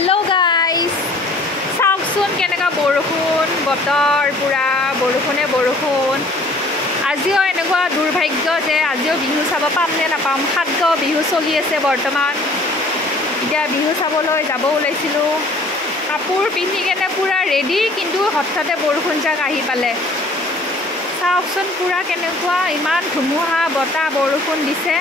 hello guys চাওকচোন কেনেকা বৰষুণ বতৰ পুৰা বৰষুণে বৰষুণ আজিও এনেকুৱা দুৰ্ভাগ্য যে আজিও বিহু চাব পাম নে নাপাম সাতগাঁও বিহু চলি আছে বৰ্তমান এতিয়া বিহু চাবলৈ যাব ওলাইছিলোঁ কাপোৰ পিন্ধি কেনে পুৰা ৰেডি কিন্তু হঠাতে বৰষুণ জাক আহি পালে চাওকচোন পুৰা কেনেকুৱা ইমান ধুমুহা বতাহ বৰষুণ দিছে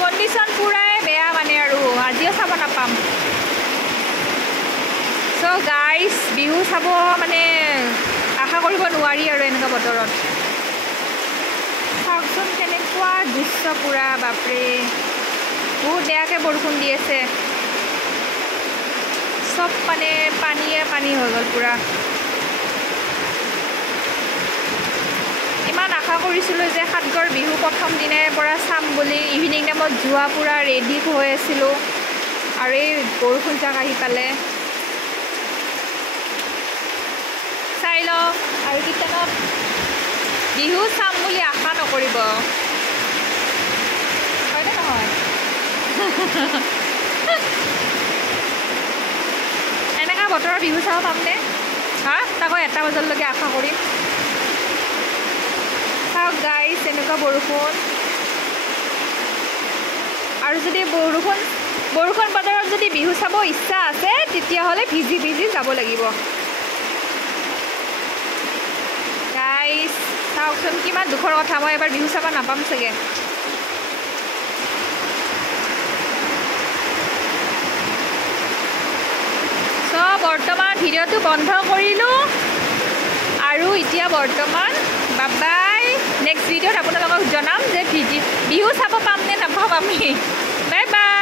কণ্ডিশ্যন পুৰাই বেয়া মানে আৰু আজিও চাব নাপাম চ' গাইজ বিহু চাব মানে আশা কৰিব নোৱাৰি আৰু এনেকুৱা বতৰত চাওকচোন কেনেকুৱা দৃশ্য পুৰা বাপৰে বহুত বেয়াকৈ বৰষুণ দি আছে চব মানে পানীয়ে পানী হৈ গ'ল পুৰা ইমান আশা কৰিছিলোঁ যে সাতগাঁৱৰ বিহু প্ৰথম দিনাৰ পৰা চাম বুলি ইভিনিং টাইমত যোৱা পুৰা ৰেডি হৈ আছিলোঁ আৰু এই বৰষুণ জাক আহি পালে চাই লওক আৰু কিটানত বিহু চাম বুলি আশা নকৰিব হয়নে নহয় এনেকুৱা বতৰৰ বিহু চাব পামনে হা তাকো 1টা বজালৈকে আশা কৰিম চাওক গাইজ এনেকুৱা বৰষুণ আৰু যদি বৰষুণ বতৰত যদি বিহু চাব ইচ্ছা আছে তেতিয়াহ'লে ভিজি ভিজি যাব লাগিব গাইজ চাওকচোন কিমান দুখৰ কথা মই এবাৰ বিহু চাব নাপাম চাগে চ' বৰ্তমান ভিডিঅ'টো বন্ধ কৰিলোঁ আৰু এতিয়া বৰ্তমান বাই নেক্সট ভিডিঅ'ত আপোনালোকক জনাম যে বিহু চাব পাম নে নাপাম আমি বাই বাই